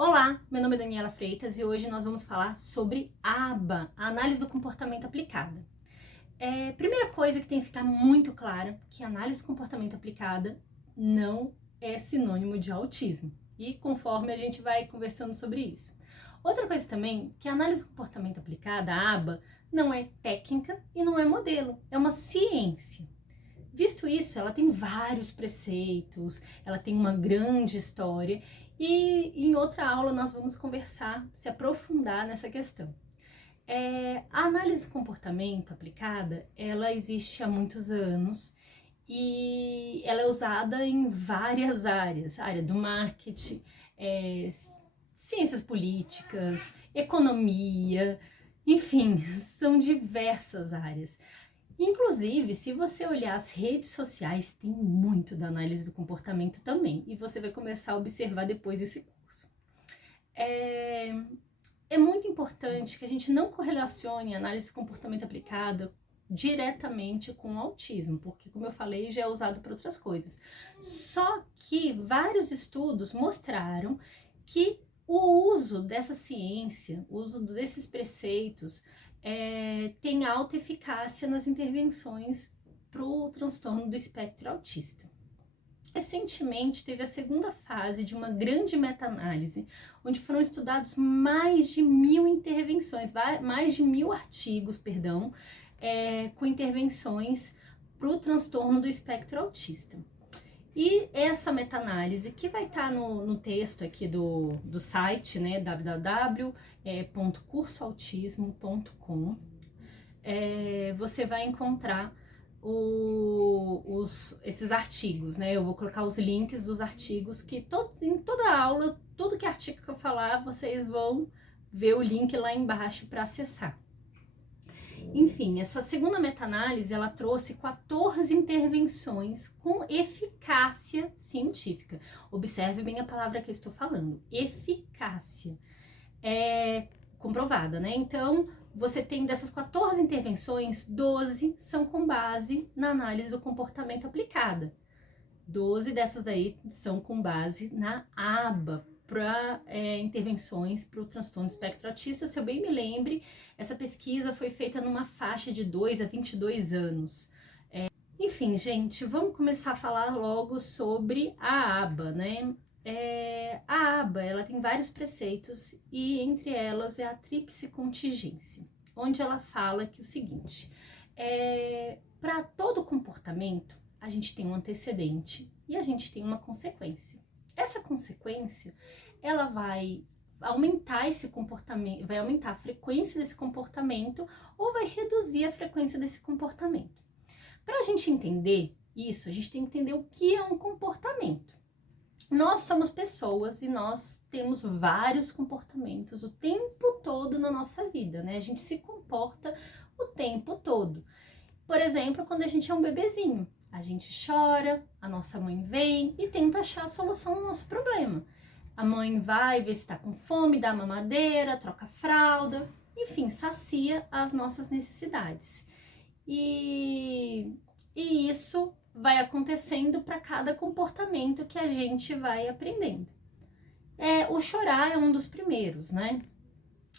Olá, meu nome é Daniela Freitas e hoje nós vamos falar sobre a ABA, a análise do comportamento aplicada. Primeira coisa que tem que ficar muito clara, que a análise do comportamento aplicada não é sinônimo de autismo. E conforme a gente vai conversando sobre isso. Outra coisa também, que a análise do comportamento aplicada, a ABA, não é técnica e não é modelo, é uma ciência. Visto isso, ela tem vários preceitos, ela tem uma grande história e em outra aula nós vamos conversar, se aprofundar nessa questão. A análise do comportamento aplicada, ela existe há muitos anos e ela é usada em várias áreas, área do marketing, ciências políticas, economia, enfim, são diversas áreas. Inclusive, se você olhar as redes sociais, tem muito da análise do comportamento também, e você vai começar a observar depois esse curso. É muito importante que a gente não correlacione a análise do comportamento aplicada diretamente com o autismo, porque, como eu falei, já é usado para outras coisas. Só que vários estudos mostraram que o uso dessa ciência, o uso desses preceitos, tem alta eficácia nas intervenções para o transtorno do espectro autista. Recentemente teve a segunda fase de uma grande meta-análise, onde foram estudados mais de 1.000 intervenções, mais de 1.000 artigos, com intervenções para o transtorno do espectro autista. E essa meta-análise, que vai estar no texto aqui do site, né, www.cursoautismo.com, você vai encontrar esses artigos, né? Eu vou colocar os links dos artigos que em toda aula, todo que artigo que eu falar, vocês vão ver o link lá embaixo para acessar. Enfim, essa segunda meta-análise, ela trouxe 14 intervenções com eficácia científica. Observe bem a palavra que eu estou falando, eficácia. Comprovada, né? Então, você tem dessas 14 intervenções, 12 são com base na análise do comportamento aplicada. 12 dessas daí são com base na ABA, para intervenções para o transtorno do espectro autista. Se eu bem me lembre, essa pesquisa foi feita numa faixa de 2 a 22 anos. Enfim, gente, vamos começar a falar logo sobre a ABA, né? A ABA, ela tem vários preceitos e entre elas é a tríplice contingência, onde ela fala que o seguinte, para todo comportamento, a gente tem um antecedente e a gente tem uma consequência. Essa consequência, ela vai aumentar esse comportamento, vai aumentar a frequência desse comportamento ou vai reduzir a frequência desse comportamento. Para a gente entender isso, a gente tem que entender o que é um comportamento. Nós somos pessoas e nós temos vários comportamentos o tempo todo na nossa vida, né? A gente se comporta o tempo todo. Por exemplo, quando a gente é um bebezinho, a gente chora, a nossa mãe vem e tenta achar a solução do nosso problema. A mãe vai ver se está com fome, dá mamadeira, troca a fralda, enfim, sacia as nossas necessidades. E isso vai acontecendo para cada comportamento que a gente vai aprendendo. O chorar é um dos primeiros, né?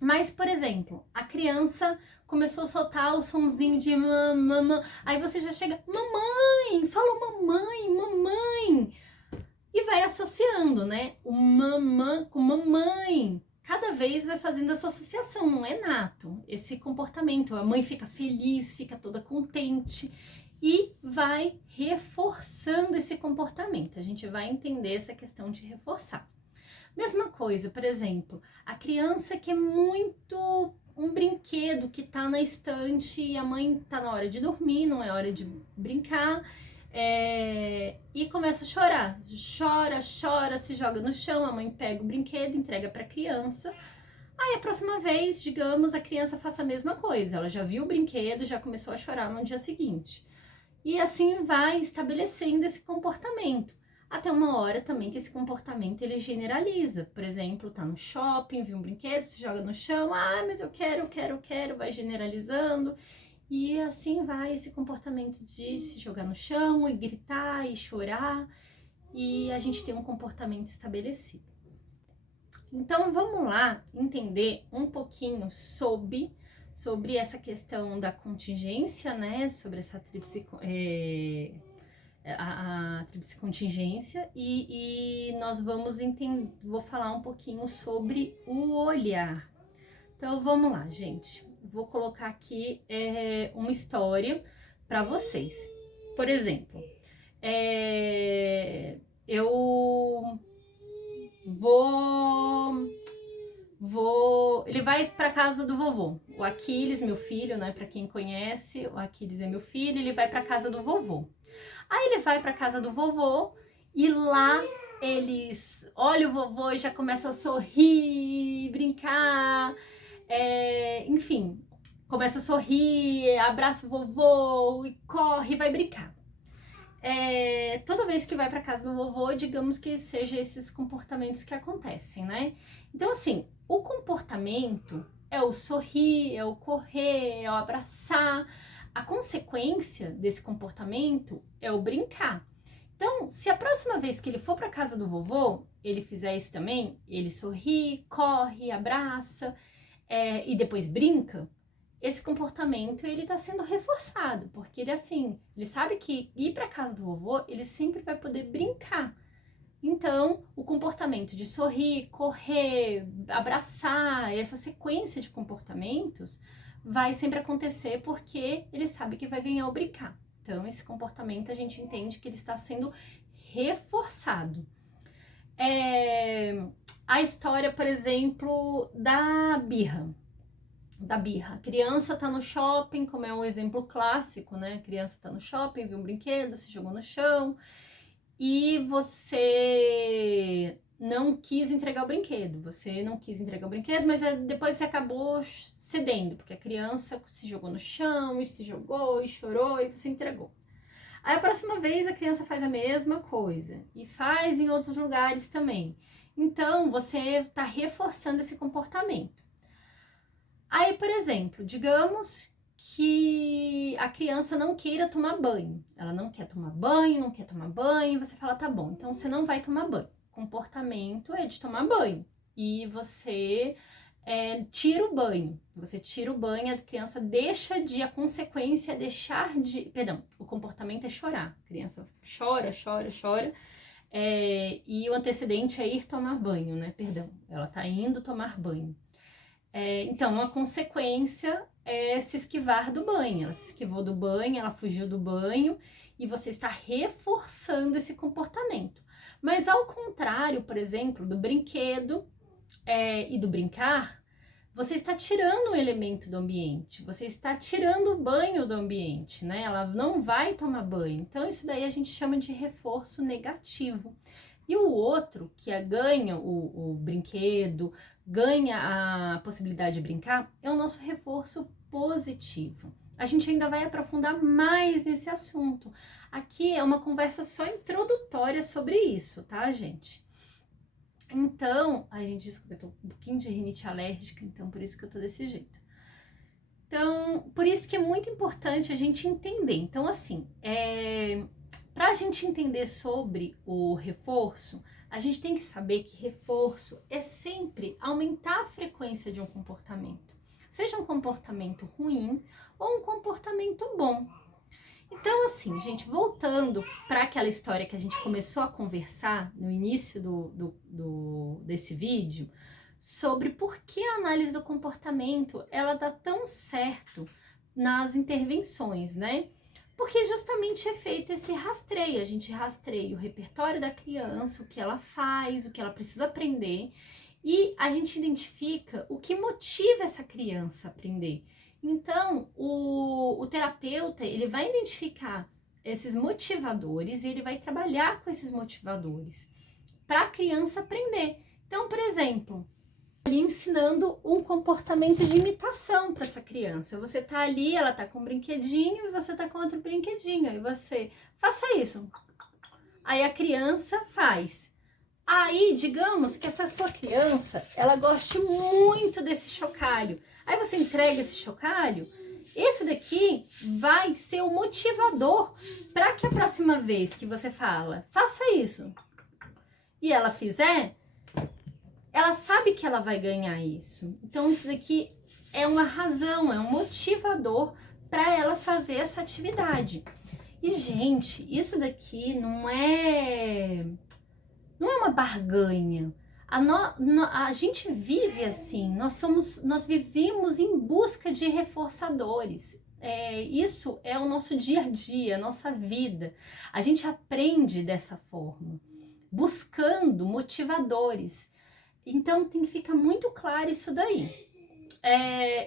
Mas, por exemplo, a criança começou a soltar o sonzinho de mamãe, aí você já chega, mamãe, falou mamãe, mamãe, e vai associando, né? O mamã com mamãe. Cada vez vai fazendo essa associação, não é nato esse comportamento. A mãe fica feliz, fica toda contente e vai reforçando esse comportamento. A gente vai entender essa questão de reforçar. Mesma coisa, por exemplo, a criança quer muito um brinquedo que tá na estante e a mãe tá na hora de dormir, não é hora de brincar, e começa a chorar. Chora, se joga no chão, a mãe pega o brinquedo, entrega para a criança. Aí a próxima vez, digamos, a criança faça a mesma coisa, ela já viu o brinquedo, já começou a chorar no dia seguinte. E assim vai estabelecendo esse comportamento. Até uma hora também que esse comportamento ele generaliza. Por exemplo, tá no shopping, viu um brinquedo, se joga no chão, mas eu quero, vai generalizando. E assim vai esse comportamento de se jogar no chão e gritar e chorar. E a gente tem um comportamento estabelecido. Então, vamos lá entender um pouquinho sobre essa questão da contingência, né? Sobre essa tríplice, a tríplice contingência e nós vamos entender, vou falar um pouquinho sobre o olhar. Então, vamos lá, gente. Vou colocar aqui uma história para vocês. Por exemplo, eu ele vai para casa do vovô. O Aquiles, meu filho, né? Para quem conhece, o Aquiles é meu filho. Ele vai para casa do vovô. Aí ele vai para casa do vovô e lá eles olha o vovô e já começa a sorrir, brincar, enfim, começa a sorrir, abraça o vovô e corre, vai brincar. Toda vez que vai para casa do vovô, digamos que seja esses comportamentos que acontecem, né? Então, assim, o comportamento é o sorrir, é o correr, é o abraçar. A consequência desse comportamento é o brincar. Então, se a próxima vez que ele for para casa do vovô, ele fizer isso também, ele sorri, corre, abraça e depois brinca, esse comportamento ele está sendo reforçado, porque ele assim, ele sabe que ir para casa do vovô, ele sempre vai poder brincar. Então, o comportamento de sorrir, correr, abraçar, essa sequência de comportamentos vai sempre acontecer porque ele sabe que vai ganhar o brincar. Então, esse comportamento a gente entende que ele está sendo reforçado. A história, por exemplo, da birra. A criança tá no shopping, como é um exemplo clássico, né? A criança tá no shopping, viu um brinquedo, se jogou no chão e você não quis entregar o brinquedo. Mas depois você acabou cedendo, porque a criança se jogou no chão, e se jogou e chorou e você entregou. Aí a próxima vez a criança faz a mesma coisa e faz em outros lugares também. Então você está reforçando esse comportamento. Aí, por exemplo, digamos que a criança não queira tomar banho. Ela não quer tomar banho, você fala, tá bom, então você não vai tomar banho. Comportamento é de tomar banho. E você tira o banho. Você tira o banho, a criança deixa de, a consequência é deixar de, perdão, o comportamento é chorar. A criança chora, e o antecedente é ir tomar banho, né? Perdão, ela tá indo tomar banho. Então, a consequência é se esquivar do banho. Ela se esquivou do banho, ela fugiu do banho e você está reforçando esse comportamento. Mas ao contrário, por exemplo, do brinquedo e do brincar, você está tirando um elemento do ambiente, você está tirando o banho do ambiente, né? Ela não vai tomar banho. Então, isso daí a gente chama de reforço negativo. E o outro, que ganha o brinquedo, ganha a possibilidade de brincar, é o nosso reforço positivo. A gente ainda vai aprofundar mais nesse assunto. Aqui é uma conversa só introdutória sobre isso, tá, gente? Então, desculpa, eu tô um pouquinho de rinite alérgica, então por isso que eu tô desse jeito. Então, por isso que é muito importante a gente entender. Então, assim, para a gente entender sobre o reforço, a gente tem que saber que reforço é sempre aumentar a frequência de um comportamento. Seja um comportamento ruim ou um comportamento bom. Então, assim, gente, voltando para aquela história que a gente começou a conversar no início desse vídeo, sobre por que a análise do comportamento ela dá tão certo nas intervenções, né? Porque justamente é feito esse rastreio, a gente rastreia o repertório da criança, o que ela faz, o que ela precisa aprender, e a gente identifica o que motiva essa criança a aprender. Então, o terapeuta, ele vai identificar esses motivadores e ele vai trabalhar com esses motivadores para a criança aprender. Então, por exemplo, ali ensinando um comportamento de imitação para sua criança. Você tá ali, ela tá com um brinquedinho e você tá com outro brinquedinho. E você, faça isso. Aí a criança faz. Aí, digamos que essa sua criança, ela goste muito desse chocalho. Aí você entrega esse chocalho, esse daqui vai ser o motivador para que a próxima vez que você fala, faça isso, e ela fizer, ela sabe que ela vai ganhar isso. Então, isso daqui é uma razão, é um motivador para ela fazer essa atividade. E, gente, isso daqui não é uma barganha. A gente vive assim, nós vivemos em busca de reforçadores. Isso é o nosso dia a dia, a nossa vida. A gente aprende dessa forma, buscando motivadores. Então tem que ficar muito claro isso daí.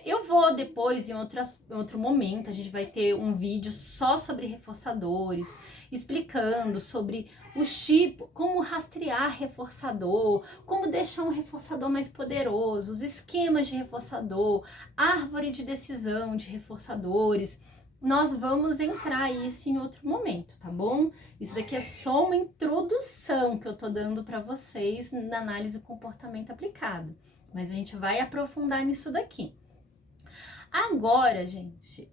Eu vou depois, em outro momento, a gente vai ter um vídeo só sobre reforçadores, explicando sobre os tipos, como rastrear reforçador, como deixar um reforçador mais poderoso, os esquemas de reforçador, árvore de decisão de reforçadores. Nós vamos entrar isso em outro momento, tá bom? Isso daqui é só uma introdução que eu tô dando para vocês na análise do comportamento aplicado. Mas a gente vai aprofundar nisso daqui. Agora, gente,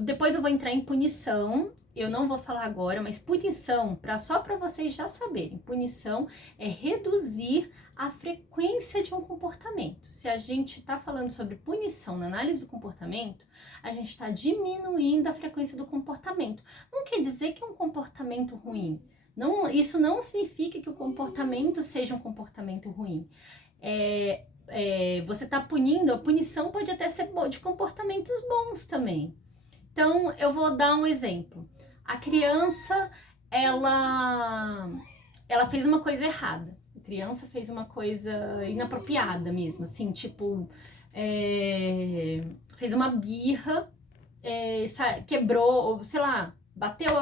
depois eu vou entrar em punição. Eu não vou falar agora, mas punição, só para vocês já saberem, punição é reduzir a frequência de um comportamento. Se a gente está falando sobre punição na análise do comportamento, a gente está diminuindo a frequência do comportamento. Não quer dizer que é um comportamento ruim. Isso não significa que o comportamento seja um comportamento ruim. Você está punindo, a punição pode até ser de comportamentos bons também. Então, eu vou dar um exemplo. A criança, ela fez uma coisa errada. A criança fez uma coisa inapropriada mesmo, assim, tipo, fez uma birra, quebrou, sei lá, bateu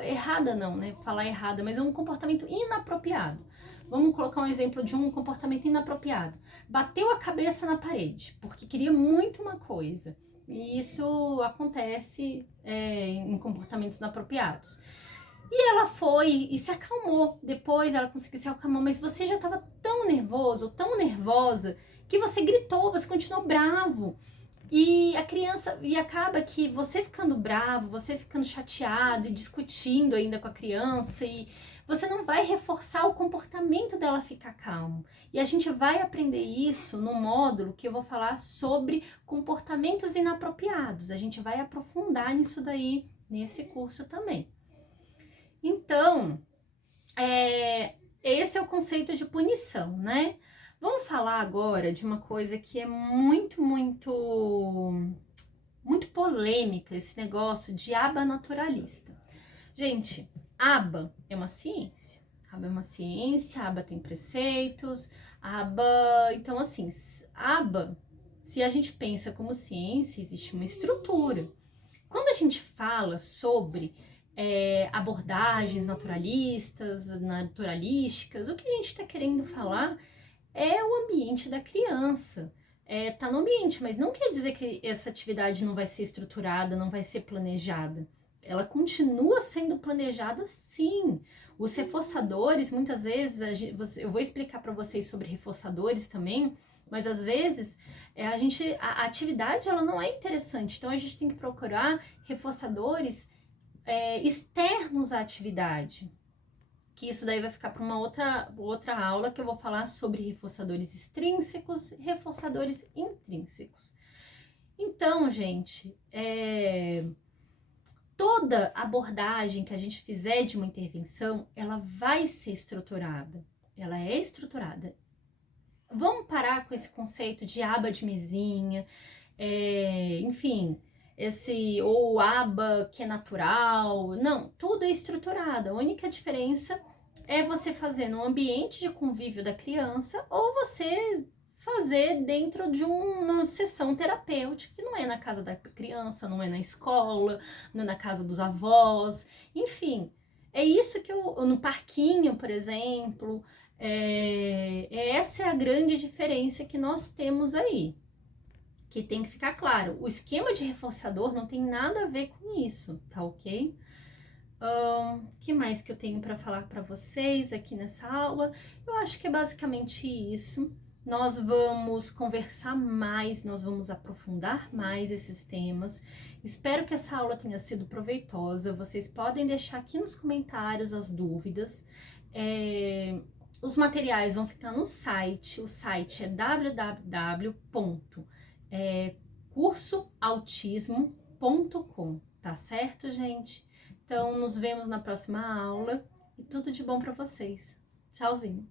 errada não, né? Falar errada, mas é um comportamento inapropriado. Vamos colocar um exemplo de um comportamento inapropriado. Bateu a cabeça na parede, porque queria muito uma coisa. E isso acontece em comportamentos inapropriados. E ela foi e se acalmou. Depois ela conseguiu se acalmar, mas você já estava tão nervoso, tão nervosa, que você gritou, você continuou bravo. E a criança, e acaba que você ficando bravo, você ficando chateado e discutindo ainda com a criança, e você não vai reforçar o comportamento dela ficar calmo. E a gente vai aprender isso no módulo que eu vou falar sobre comportamentos inapropriados. A gente vai aprofundar nisso daí, nesse curso também. Então, esse é o conceito de punição, né? Vamos falar agora de uma coisa que é muito, muito, muito polêmica, esse negócio de aba naturalista. Gente, aba é uma ciência. Aba é uma ciência, aba tem preceitos, aba... Então, assim, aba, se a gente pensa como ciência, existe uma estrutura. Quando a gente fala sobre abordagens naturalísticas, o que a gente está querendo falar é o ambiente da criança. Tá no ambiente, mas não quer dizer que essa atividade não vai ser estruturada, não vai ser planejada. Ela continua sendo planejada, sim. Os reforçadores, muitas vezes, eu vou explicar para vocês sobre reforçadores também, mas às vezes a atividade ela não é interessante. Então a gente tem que procurar reforçadores externos à atividade. Que isso daí vai ficar para uma outra aula que eu vou falar sobre reforçadores extrínsecos e reforçadores intrínsecos. Então, gente, toda abordagem que a gente fizer de uma intervenção, ela vai ser estruturada. Ela é estruturada. Vamos parar com esse conceito de aba de mesinha, enfim, ou aba que é natural. Não, tudo é estruturado. A única diferença é você fazer no ambiente de convívio da criança ou você fazer dentro de uma sessão terapêutica, que não é na casa da criança, não é na escola, não é na casa dos avós, enfim. É isso que no parquinho, por exemplo, essa é a grande diferença que nós temos aí. Que tem que ficar claro, o esquema de reforçador não tem nada a ver com isso, tá ok? Que mais que eu tenho para falar para vocês aqui nessa aula? Eu acho que é basicamente isso. Nós vamos conversar mais, nós vamos aprofundar mais esses temas. Espero que essa aula tenha sido proveitosa. Vocês podem deixar aqui nos comentários as dúvidas. Os materiais vão ficar no site, o site é www.cursoautismo.com, tá certo, gente? Então, nos vemos na próxima aula e tudo de bom para vocês. Tchauzinho!